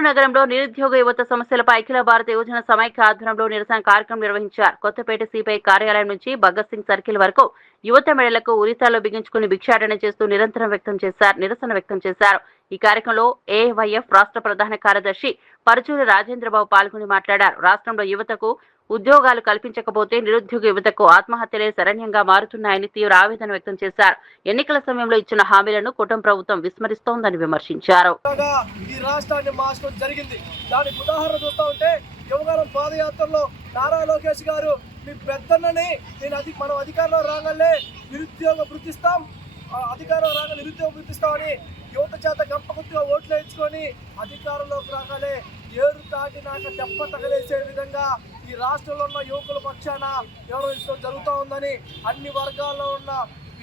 గుంటూరు నగరంలో నిరుద్యోగ యువత సమస్యలపై అఖిల భారత యువజన సమైక్య ఆధ్వర్యంలో నిరసన కార్యక్రమం నిర్వహించారు. కొత్తపేట సిపిఐ కార్యాలయం నుంచి భగత్ సింగ్ సర్కిల్ వరకు యువత మెడలకు ఉరితాల్లో బిగించుకుని భిక్షాటన చేస్తూ నిరసన వ్యక్తం చేశారు. ఈ కార్యక్రమంలో ఏవైఎఫ్ రాష్ట్ర ప్రధాన కార్యదర్శి పరుచూరి రాజేంద్రబాబు పాల్గొని మాట్లాడారు. రాష్ట్రంలో యువతకు ఉద్యోగాలు కల్పించకపోతే నిరుద్యోగ యువతకు ఆత్మహత్యలే శరణ్యంగా మారుతున్నాయని తీవ్ర ఆవేదన వ్యక్తం చేశారు. ఎన్నికల సమయంలో ఇచ్చిన హామీలను కూటమి ప్రభుత్వం విస్మరిస్తోందని విమర్శించారు. ఈ రాష్ట్రాన్ని మార్చడం జరిగింది. దానికి ఉదాహరణ చూస్తా ఉంటే యువగలం పాదయాత్రలో నారా లోకేష్ గారు మీ పెద్దన్నని మనం అధికారంలో రాగానే నిరుద్యోగ వృత్తిస్తాం, అధికారంలో రాగా నిరుద్యోగ వృత్తిస్తామని యువత చేత గంపగుత్తుగా ఓట్లు వేయించుకొని అధికారంలోకి రాగానే ఏరు దాటినాక దెబ్బ తగలేసే విధంగా ఈ రాష్ట్రంలో ఉన్న యువకుల పక్షాన వ్యవహరించడం జరుగుతూ ఉందని అన్ని వర్గాల్లో ఉన్న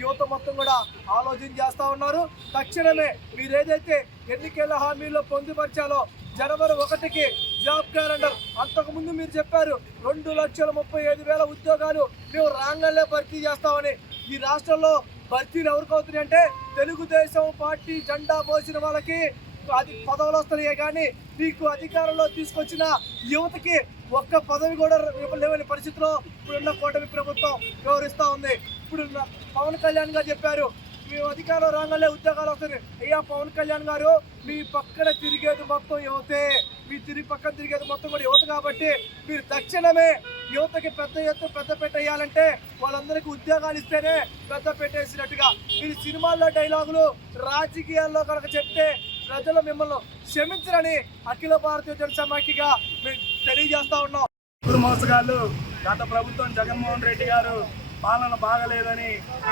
యువత మొత్తం కూడా ఆలోచన చేస్తూ ఉన్నారు. తక్షణమే మీరు ఏదైతే ఎన్నికల హామీలో పొందుపరిచాలో జనవరి 1కి జాబ్ క్యాలెండర్, అంతకుముందు మీరు చెప్పారు 2,35,000 ఉద్యోగాలు మేము రాంగల్లే భర్తీ చేస్తామని. ఈ రాష్ట్రంలో భర్తీలు ఎవరికి అవుతున్నాయి అంటే తెలుగుదేశం పార్టీ జెండా పోసిన వాళ్ళకి పదవులు వస్తున్నాయి, కానీ మీకు అధికారంలో తీసుకొచ్చిన యువతకి ఒక్క పదవి కూడా ఇవ్వలేని పరిస్థితిలో ఇప్పుడున్న కూటమి ప్రభుత్వం వ్యవహరిస్తూ ఉంది. ఇప్పుడు పవన్ కళ్యాణ్ గారు చెప్పారు మేము అధికారంలో రాగానే ఉద్యోగాలు వస్తున్నాయి. అయ్యా పవన్ కళ్యాణ్ గారు, మీ పక్కన తిరిగేది మొత్తం యువతే, పక్కన తిరిగేది మొత్తం కూడా యువత. కాబట్టి మీరు తక్షణమే యువతకి పెద్ద పెట్టేయాలంటే వాళ్ళందరికీ ఉద్యోగాలు ఇస్తేనే పెద్ద పెట్టేసినట్టుగా. మీరు సినిమాల్లో డైలాగులు రాజకీయాల్లో కనుక చెప్తే ప్రజలు మిమ్మల్ని క్షమించరని అఖిల భారతీయ జనసమైక్యగా మేము తెలియజేస్తా ఉన్నాం. మోసగాళ్ళు గత ప్రభుత్వం జగన్మోహన్ రెడ్డి గారు పాలన బాగలేదని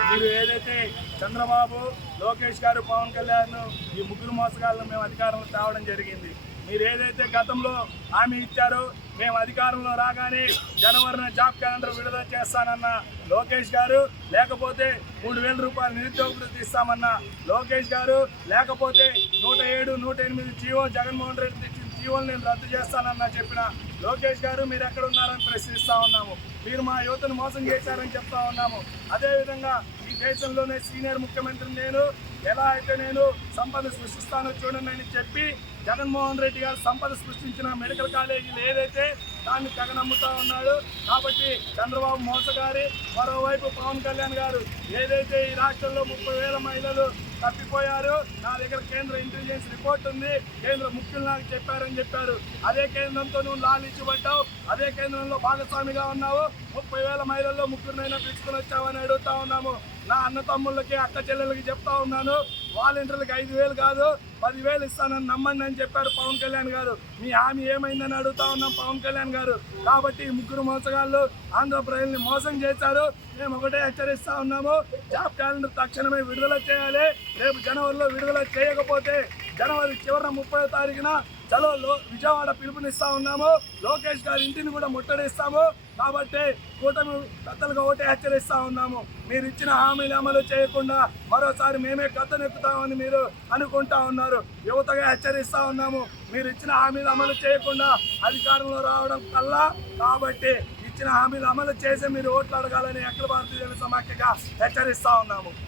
మీరు ఏదైతే చంద్రబాబు, లోకేష్ గారు, పవన్ కళ్యాణ్ ఈ ముగ్గురు మోసగాళ్ళను మేము అధికారంలో తేవడం జరిగింది. మీరు ఏదైతే గతంలో హామీ ఇచ్చారో మేము అధికారంలో రాగానే జనవరిన జాబ్ క్యాలెండర్ విడుదల చేస్తానన్న లోకేష్ గారు, లేకపోతే 3,000 రూపాయలు నిరుద్యోగ వృత్తి ఇస్తామన్న లోకేష్ గారు, లేకపోతే 107, 108 జీవో జగన్మోహన్ రెడ్డి తెచ్చిన జీవోలు నేను రద్దు చేస్తానన్న చెప్పిన లోకేష్ గారు మీరు ఎక్కడ ఉన్నారని ప్రశ్నిస్తూ ఉన్నాము. మీరు మా యువతను మోసం చేశారని చెప్తా ఉన్నాము. అదేవిధంగా ఈ దేశంలోనే సీనియర్ ముఖ్యమంత్రి నేను, ఎలా అయితే నేను సంపద సృష్టిస్తానో చూడండి అని చెప్పి జగన్మోహన్ రెడ్డి గారు సంపద సృష్టించిన మెడికల్ కాలేజీలు ఏదైతే దాన్ని తెగనమ్ముతా ఉన్నాడు. కాబట్టి చంద్రబాబు మోసగారి, మరోవైపు పవన్ కళ్యాణ్ గారు ఏదైతే ఈ రాష్ట్రంలో 30,000 మహిళలు తప్పిపోయారు, నా దగ్గర కేంద్ర ఇంటెలిజెన్స్ రిపోర్ట్ ఉంది, కేంద్ర ముఖ్యులు నాకు చెప్పారని చెప్పారు. అదే కేంద్రంతో నువ్వు లాలించబడ్డావు, అదే కేంద్రంలో భాగస్వామిగా ఉన్నావు. 30,000 మహిళల్లో ముగ్గురినైనా పిలుచుకుని వచ్చావని అడుగుతా ఉన్నాము. నా అన్న తమ్ముళ్ళకి, అక్క చెల్లెలకి చెప్తా ఉన్నాను, వాలంటీర్లకు 5,000 కాదు 10,000 ఇస్తానని నమ్మండి అని చెప్పారు పవన్ కళ్యాణ్ గారు. మీ హామీ ఏమైందని అడుగుతా ఉన్నాం పవన్ కళ్యాణ్ గారు. కాబట్టి ఈ ముగ్గురు మోసగాళ్ళు ఆంధ్ర ప్రజల్ని మోసం చేశారు. మేము ఒకటే హెచ్చరిస్తా ఉన్నాము, జాబ్ క్యాలెండర్ తక్షణమే విడుదల చేయాలి. రేపు జనవరిలో విడుదల చేయకపోతే జనవరి చివరిన 30వ తారీఖున చలో విజయవాడ పిలుపునిస్తా ఉన్నాము. లోకేష్ గారి ఇంటిని కూడా ముట్టడిస్తాము. కాబట్టి కూటమి పెద్దలుగా ఒకటే హెచ్చరిస్తా ఉన్నాము, మీరు ఇచ్చిన హామీలు అమలు చేయకుండా మరోసారి మేమే గద్దెనెక్కుతామని మీరు అనుకుంటా ఉన్నారు. యువతగా హెచ్చరిస్తా ఉన్నాము, మీరు ఇచ్చిన హామీలు అమలు చేయకుండా అధికారంలో రావడం కల్లా. కాబట్టి ఇచ్చిన హామీలు అమలు చేసి మీరు ఓట్లు అడగాలని అఖిల భారతీయ జనసమైక్యగా హెచ్చరిస్తా ఉన్నాము.